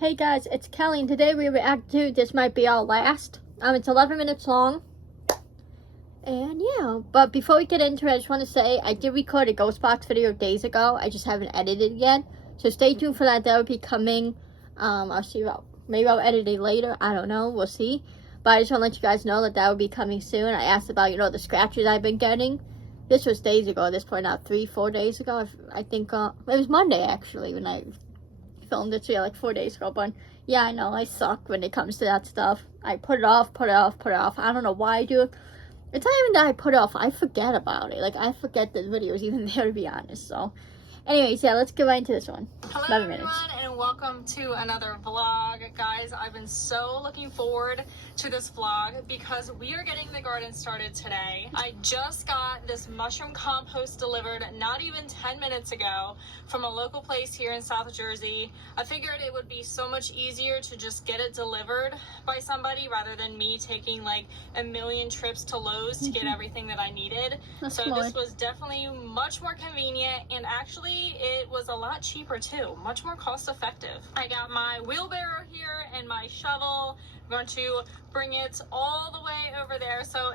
Hey guys, it's Kelly, and today we react to This Might Be Our Last. It's 11 minutes long. And yeah, but before we get into it, I just want to say I did record a ghost box video days ago. I just haven't edited it yet. So stay tuned for that. That will be coming. I'll see about, maybe I'll edit it later. I don't know. We'll see. But I just want to let you guys know that that will be coming soon. I asked about, the scratches I've been getting. This was days ago at this point, not 3-4 days ago. I think it was Monday actually when I filmed it, so yeah, like 4 days ago. But yeah, I know I suck when it comes to that stuff. I put it off. I don't know why I do it. It's not even that I put it off. I forget about it. Like, I forget the video is even there, to be honest. So anyways, yeah, let's get right into this one. Hello everyone, and welcome to another vlog. Guys, I've been so looking forward to this vlog because we are getting the garden started today. I just got this mushroom compost delivered not even 10 minutes ago from a local place here in South Jersey. I figured it would be so much easier to just get it delivered by somebody rather than me taking like a million trips to Lowe's to get everything that I needed. So this was definitely much more convenient, and actually it was a lot cheaper too, much more cost effective. I got my wheelbarrow here and my shovel. I'm going to bring it all the way over there. So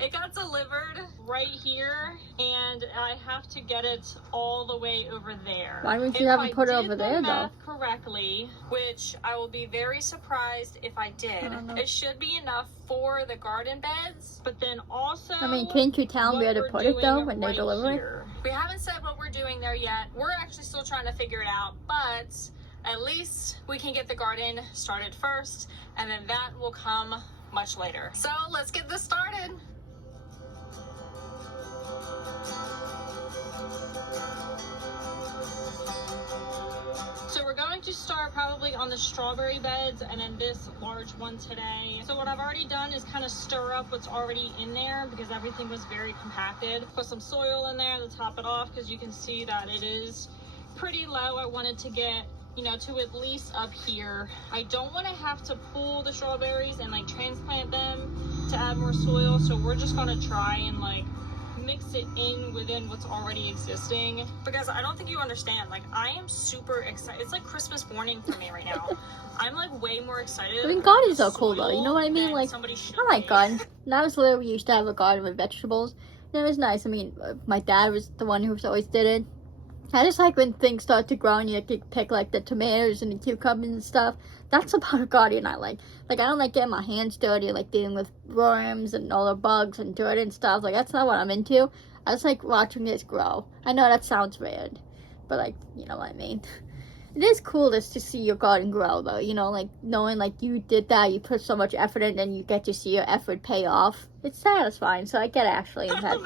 it got delivered right here, and I have to get it all the way over there. Why would you have put it over there though? Correctly, which I will be very surprised if I did. It should be enough for the garden beds, but then also, I mean, can't you tell them where to put it though when they deliver it? We haven't said what we're doing there yet. We're actually still trying to figure it out, but at least we can get the garden started first, and then that will come much later. So let's get this started. So we're going to start probably on the strawberry beds and then this large one today. So what I've already done is kind of stir up what's already in there because everything was very compacted. Put some soil in there to top it off because you can see that it is pretty low. I wanted to get, to at least up here. I don't want to have to pull the strawberries and like transplant them to add more soil. So we're just going to try and like mix it in within what's already existing, because I don't think you understand, like, I am super excited. It's like Christmas morning for me right now. I'm like way more excited. I mean, gardens are cool though, you know what I mean? Like, I like garden. Not as little, we used to have a garden with vegetables. It was nice. I mean, my dad was the one who always did it. I just like when things start to grow and you can pick like the tomatoes and the cucumbers and stuff. That's about a garden I like. Like, I don't like getting my hands dirty, like dealing with worms and all the bugs and dirt and stuff. Like, that's not what I'm into. I just like watching this grow. I know that sounds weird, but like, you know what I mean. It is cool just to see your garden grow though, like knowing like you did that, you put so much effort in, and you get to see your effort pay off. It's satisfying, so I get it actually in that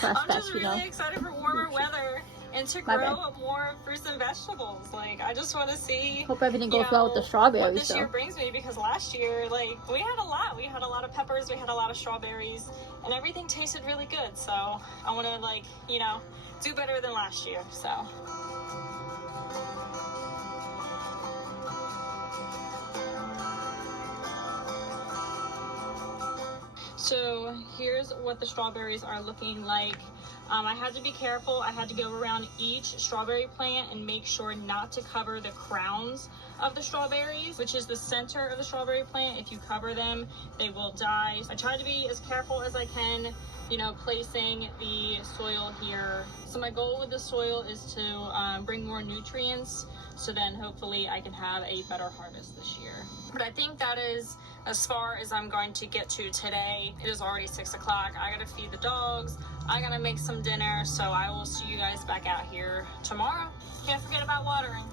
prospect, I'm just really excited for warmer weather and to grow more fruits and vegetables. Like, I just want to see. Hope everything goes well with the strawberries. What this year brings me, because last year, like, we had a lot. We had a lot of peppers, we had a lot of strawberries, and everything tasted really good. So I want to, like, do better than last year. So here's what the strawberries are looking like. I had to be careful. I had to go around each strawberry plant and make sure not to cover the crowns of the strawberries, which is the center of the strawberry plant. If you cover them, they will die. I tried to be as careful as I can, placing the soil here. So my goal with the soil is to bring more nutrients, so then hopefully I can have a better harvest this year. But I think that is as far as I'm going to get to today. It is already 6 o'clock. I gotta feed the dogs. I gotta make some dinner. So I will see you guys back out here tomorrow. Can't forget about watering.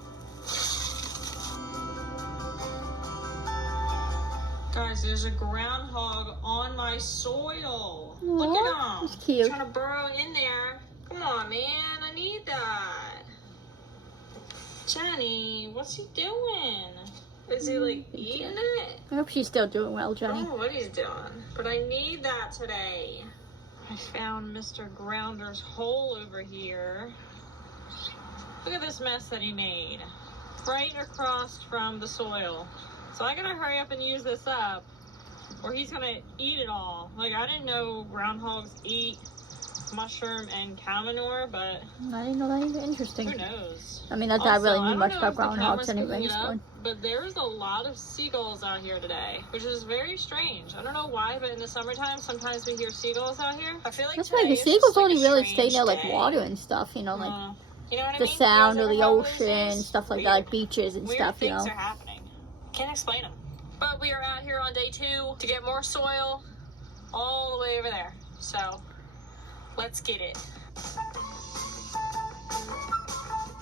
Guys, there's a groundhog on my soil. Aww, look at him. That's cute. He's trying to burrow in there. Come on, man. I need that. Jenny, what's he doing? Is he like eating it? I hope she's still doing well, Jenny. I don't know what he's doing, but I need that today. I found Mr. Grounder's hole over here. Look at this mess that he made. Right across from the soil. So I gotta hurry up and use this up, or he's gonna eat it all. Like, I didn't know groundhogs eat mushroom and cow manure, but I didn't know that even interesting. who knows? I mean, not that I really knew much about groundhogs anyways. But there's a lot of seagulls out here today, which is very strange. I don't know why, but in the summertime, sometimes we hear seagulls out here. I feel like that's why the seagulls only really stay near like water and stuff, you know, like you know what I the mean? sound of the ocean, stuff like that, like beaches and Weird stuff, you things know. are happening. Can't explain them. But we are out here on day 2 to get more soil all the way over there. So let's get it.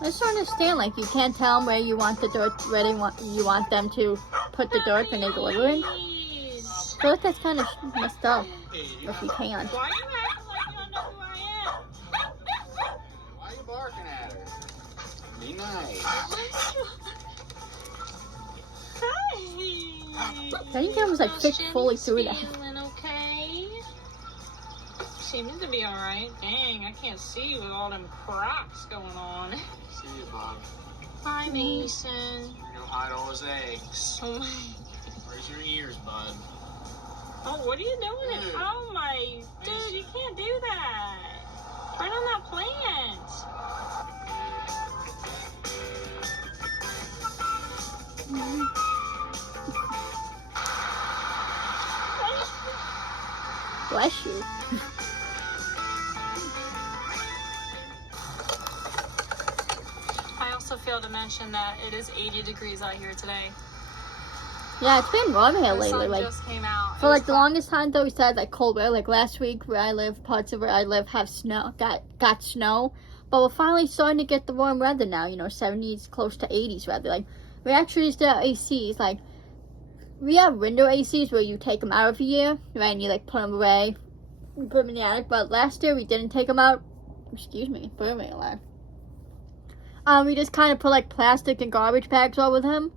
I just don't understand, like, you can't tell them where you want the dirt, where you want them to put the dirt when they deliver it. I feel like that's kind of messed up, if you can. Why are you acting like you don't know who I am? Why are you barking at her? Be nice. Hi. I think I was like fit fully through that. Feeling okay? Seems to be alright. Dang, I can't see with all them Crocs going on. See you, Bob. Hi, Mason. You know, hide all his eggs. Oh my. Where's your ears, bud? Oh, what are you doing? Dude. Oh my. Dude, you can't do that. Turn on that plant. Bless you. I also failed to mention that it is 80 degrees out here today. Yeah, it's been warm here The lately, sun like, just came out. for like the longest time though we said like cold weather, like last week where I live, parts of where I live have snow, got snow, but we're finally starting to get the warm weather now, you know, 70s, close to 80s weather. Like, we actually used to have ACs, like, we have window ACs where you take them out every year, right, and you like put them away, you put them in the attic, but last year we didn't take them out, excuse me, put me alive. We just kind of put like plastic and garbage bags all with them.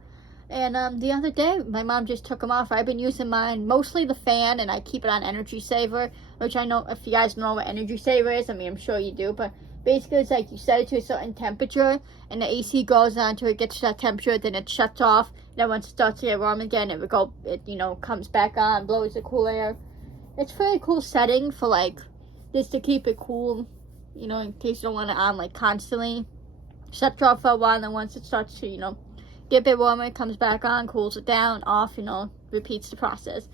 And the other day, my mom just took them off. I've been using mine, mostly the fan, and I keep it on energy saver, which I know, if you guys know what energy saver is, I mean, I'm sure you do, but basically it's like you set it to a certain temperature, and the AC goes on until it gets to that temperature, then it shuts off, then once it starts to get warm again, it you know, comes back on, blows the cool air. It's a pretty cool setting for, like, just to keep it cool, you know, in case you don't want it on, like, constantly. Shuts off for a while, and then once it starts to, you know, get a bit warmer, it comes back on, cools it down, off, you know, repeats the process.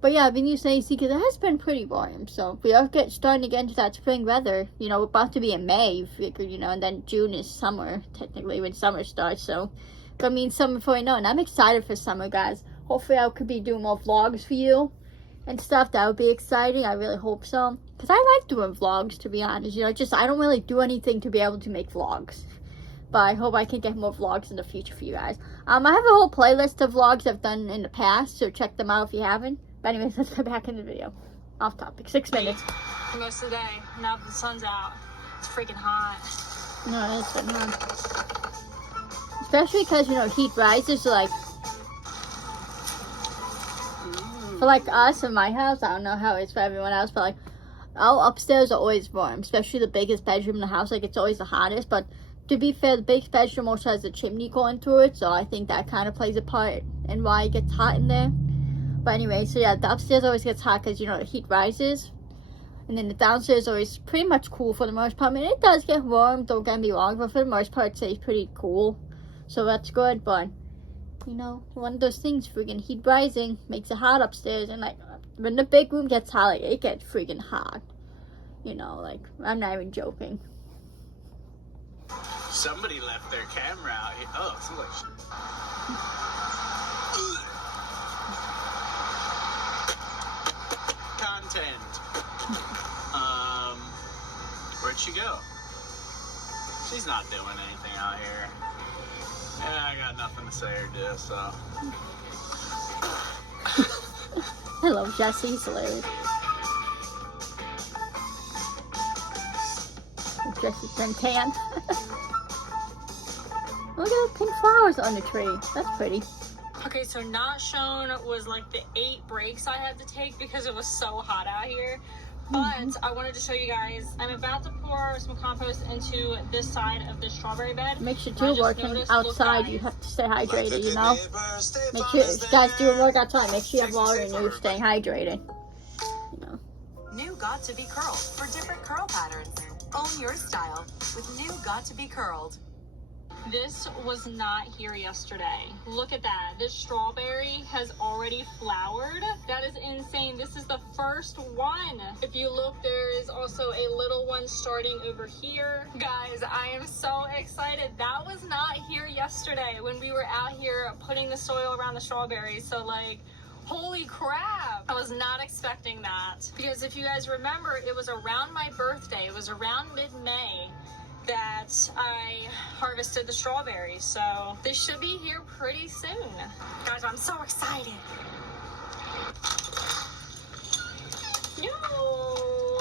But yeah, I've been using AC because it has been pretty warm, so we are starting to get into that spring weather. You know, we're about to be in May, you know, and then June is summer, technically, when summer starts, so gonna mean summer before you know it. And I'm excited for summer, guys. Hopefully I could be doing more vlogs for you and stuff. That would be exciting. I really hope so, because I like doing vlogs, to be honest. You know, just I don't really do anything to be able to make vlogs. But I hope I can get more vlogs in the future for you guys. I have a whole playlist of vlogs I've done in the past, so check them out if you haven't. But anyways, let's get back in the video. Off topic, 6 minutes. For most of the day, now that the sun's out, it's freaking hot. No, it's been hot. Especially because, you know, heat rises, so like, for like us in my house, I don't know how it's for everyone else, but like, our upstairs are always warm, especially the biggest bedroom in the house, like it's always the hottest, but to be fair, the big bedroom also has a chimney going through it, so I think that kind of plays a part in why it gets hot in there. But anyway, so yeah, the upstairs always gets hot because, you know, the heat rises. And then the downstairs is always pretty much cool for the most part. I mean, it does get warm, don't get me wrong, but for the most part, it stays pretty cool. So that's good, but, you know, one of those things, freaking heat rising, makes it hot upstairs. And, like, when the big room gets hot, like, it gets freaking hot. You know, like, I'm not even joking. Somebody left their camera out here. Oh, somebody. Content. Where'd she go? She's not doing anything out here. Yeah, I got nothing to say or do, so. I love Jesse, he's hilarious. Jesse's been tan. Look at the pink flowers on the tree. That's pretty. Okay, so not shown was like the 8 breaks I had to take because it was so hot out here. But I wanted to show you guys, I'm about to pour some compost into this side of the strawberry bed. Make sure to working outside, you have to stay hydrated, you know? Make sure, if you guys do work outside, make sure you have water and you're staying hydrated. You know? New Got to Be Curled for different curl patterns. Own your style with new Got to Be Curled. This was not here yesterday. Look at that. This strawberry has already flowered. That is insane. This is the first one. If you look, there is also a little one starting over here. Guys, I am so excited. That was not here yesterday when we were out here putting the soil around the strawberries. So like, holy crap. I was not expecting that. Because if you guys remember, it was around my birthday. It was around mid-May that I harvested the strawberries, so they should be here pretty soon. Guys, I'm so excited. No!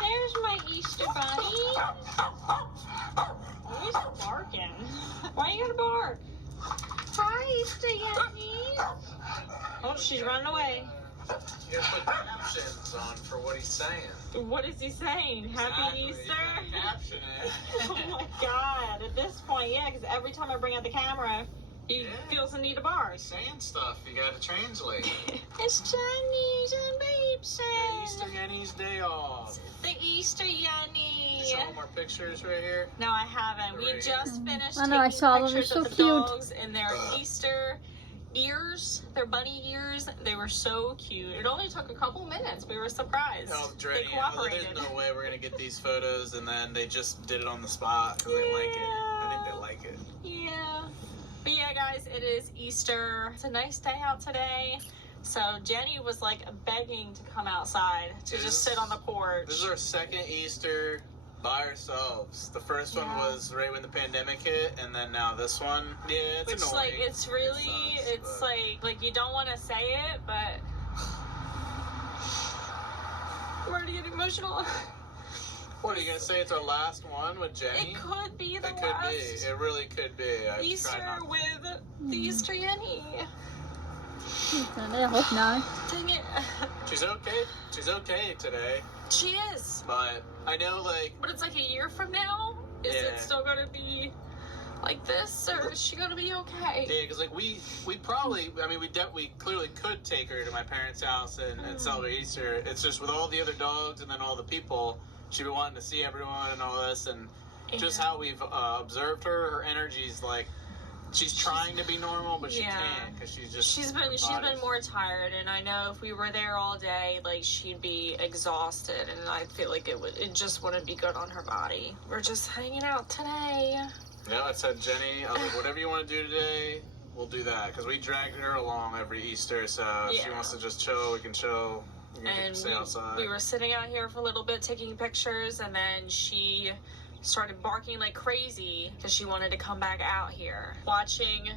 There's my Easter bunny. Oh, he's barking. Why you gotta bark? Hi, Easter Yanni. Oh, she's running away. You gotta put captions on for what he's saying. What is he saying? Happy Exactly, Easter? you gotta caption it. Oh my god, at this point, yeah, because every time I bring out the camera, he feels the need to bark. He's saying stuff, you gotta translate. It's Chinese and babes. Easter Yenny's day off. The Easter Yanni. Show more pictures right here. No, I haven't. We just finished I know, I taking saw them. pictures They're of so the cute. dogs in their Easter ears, their bunny ears. They were so cute. It only took a couple minutes. We were surprised. Oh, They dreading it. cooperated. There's no way we're gonna get these photos, and then they just did it on the spot because they like it. I think they like it. Yeah. But yeah, guys, it is Easter. It's a nice day out today. So Jenny was like begging to come outside to just sit on the porch. This is our second Easter by ourselves. The first one was right when the pandemic hit, and then now this one. Yeah, it's Which, annoying. like, it's really, It sucks, but- like you don't want to say it, but I'm already getting emotional. What are you gonna say? It's our last one with Jenny? It could be the It could last be. It really could be. I Easter try not. with the Easter Yenny. I hope not. Dang it. She's okay. She's okay today, She is. but I know, like, But it's like a year from now. Is it still going to be like this, or is she going to be okay? yeah, because like we probably, I mean, we clearly could take her to my parents' house and celebrate Easter. It's just with all the other dogs and then all the people, she'd be wanting to see everyone and all this, and just how we've observed her energy's like. She's trying to be normal, but she can't because she's been more tired, and I know if we were there all day, like she'd be exhausted, and I feel like it just wouldn't be good on her body. We're just hanging out today. Yeah, I said, Jenny, I was like, whatever you want to do today, we'll do that because we dragged her along every Easter, so if she wants to just chill, we can chill. We can stay outside. We were sitting out here for a little bit taking pictures, and then she started barking like crazy because she wanted to come back out here, watching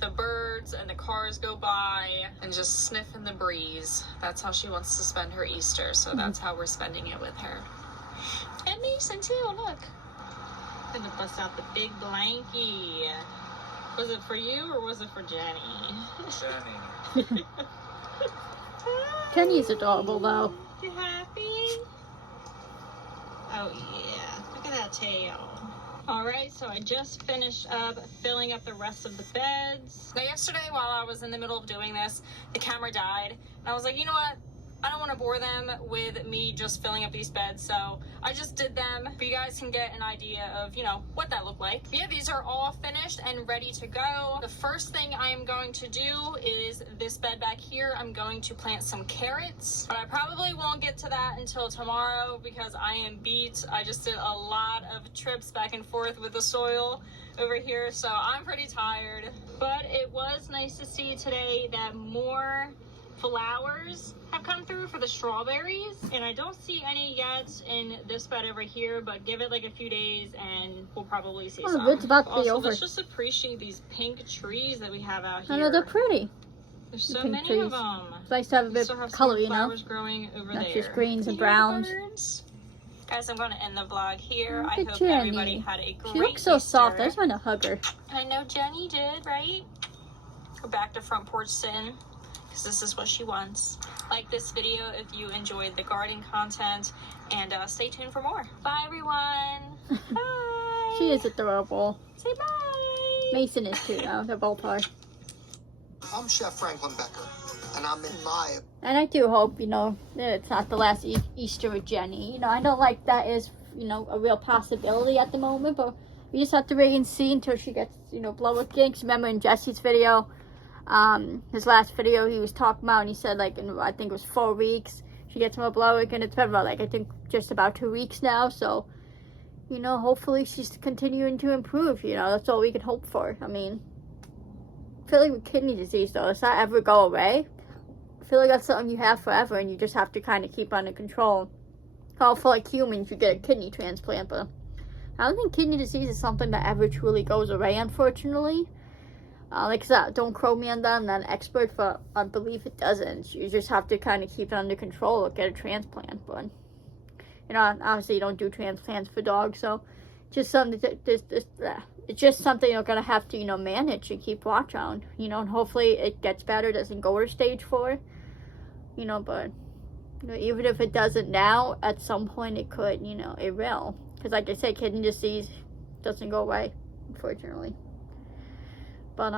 the birds and the cars go by and just sniffing the breeze. That's how she wants to spend her Easter, so that's how we're spending it with her. And Mason too, look. I'm gonna bust out the big blankie. Was it for you or was it for Jenny? Jenny. Kenny's adorable though. You happy? Oh yeah. Look at that tail. Alright, so I just finished up filling up the rest of the beds. Now yesterday while I was in the middle of doing this, the camera died. And I was like, you know what? I don't want to bore them with me just filling up these beds, so I just did them. But you guys can get an idea of, you know, what that looked like. But yeah, these are all finished and ready to go. The first thing I am going to do is this bed back here. I'm going to plant some carrots, but I probably won't get to that until tomorrow because I am beat. I just did a lot of trips back and forth with the soil over here, so I'm pretty tired. But it was nice to see today that more flowers have come through for the strawberries, and I don't see any yet in this bed over here, but give it like a few days and we'll probably see some. It's about to be Also, over. let's just appreciate these pink trees that we have out here. I know they're pretty. There's so pink many trees. of them. It's nice to have a We bit still have of some color, you know. flowers growing over Not there. just greens and Can you hear the browns. birds? Guys, I'm going to end the vlog here. Look I at hope Jenny. everybody had a great She looks so soft. I Easter. just want to hug her. I know Jenny did, right? Go back to front porch sitting, because this is what she wants. Like this video if you enjoyed the garden content, and stay tuned for more. Bye, everyone. Bye. She is adorable. Say bye. Mason is too, though. They both are. I'm Chef Franklin Becker, and I'm in my... And I do hope, you know, that it's not the last Easter with Jenny. You know, I know, like, that is, you know, a real possibility at the moment, but we just have to wait and see until she gets, you know, blood work again. 'Cause remember in Jesse's video, his last video, he was talking about, and he said, like, in, I think it was 4 weeks, she gets more blood work, and it's been about, like, I think just about 2 weeks now, so, you know, hopefully she's continuing to improve, you know, that's all we can hope for. I mean, I feel like with kidney disease, though, does that ever go away? I feel like that's something you have forever, and you just have to kind of keep under control. Well, for like humans, you get a kidney transplant, but I don't think kidney disease is something that ever truly goes away, unfortunately. Like I said, don't quote me on that, I'm not an expert, but I believe it doesn't. You just have to kind of keep it under control or get a transplant, but, you know, obviously you don't do transplants for dogs, so just something it's just something you're gonna have to, you know, manage and keep watch on, you know, and hopefully it gets better, doesn't go to stage 4, you know, but, you know, even if it doesn't now, at some point it could, you know, it will, because like I said, kidney disease doesn't go away, unfortunately, but,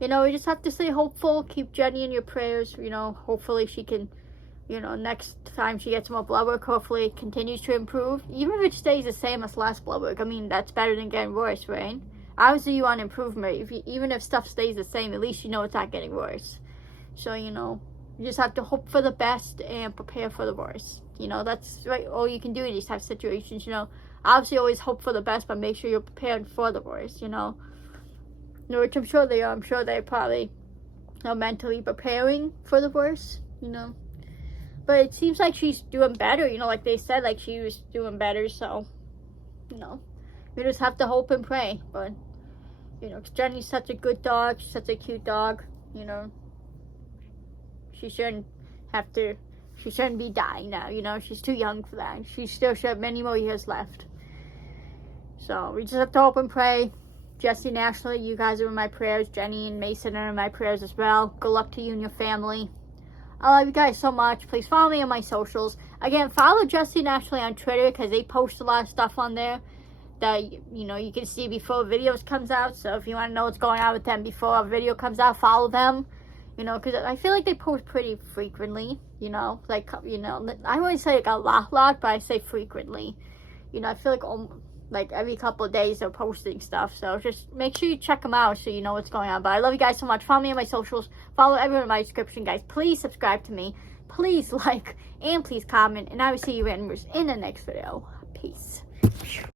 you know, we just have to stay hopeful, keep Jenny in your prayers, you know, hopefully she can, you know, next time she gets more blood work, hopefully it continues to improve. Even if it stays the same as last blood work, I mean, that's better than getting worse, right? Obviously, you want improvement. Even if stuff stays the same, at least you know it's not getting worse. So, you know, you just have to hope for the best and prepare for the worst. You know, that's right. All you can do in these type of situations, you know. Obviously, always hope for the best, but make sure you're prepared for the worst, you know. You know, which I'm sure they are. I'm sure they're probably, you know, mentally preparing for the worst, you know. But it seems like she's doing better, you know, like they said, like she was doing better, so, you know, we just have to hope and pray, but, you know, 'cause Jenny's such a good dog, she's such a cute dog, you know, she shouldn't be dying now, you know, she's too young for that, she still should have many more years left, so we just have to hope and pray. Jesse and Ashley, you guys are in my prayers, Jenny and Mason are in my prayers as well. Good luck to you and your family. I love you guys so much. Please follow me on my socials. Again, follow Jesse and Ashley on Twitter because they post a lot of stuff on there that, you know, you can see before videos comes out. So if you want to know what's going on with them before a video comes out, follow them. You know, because I feel like they post pretty frequently, you know. Like, you know, I wouldn't say like a lot, but I say frequently. You know, I feel like every couple of days they're posting stuff, so just make sure you check them out so you know what's going on. But I love you guys so much. Follow me on my socials, follow everyone in my description, guys. Please subscribe to me, please like, and please comment, and I will see you in the next video. Peace.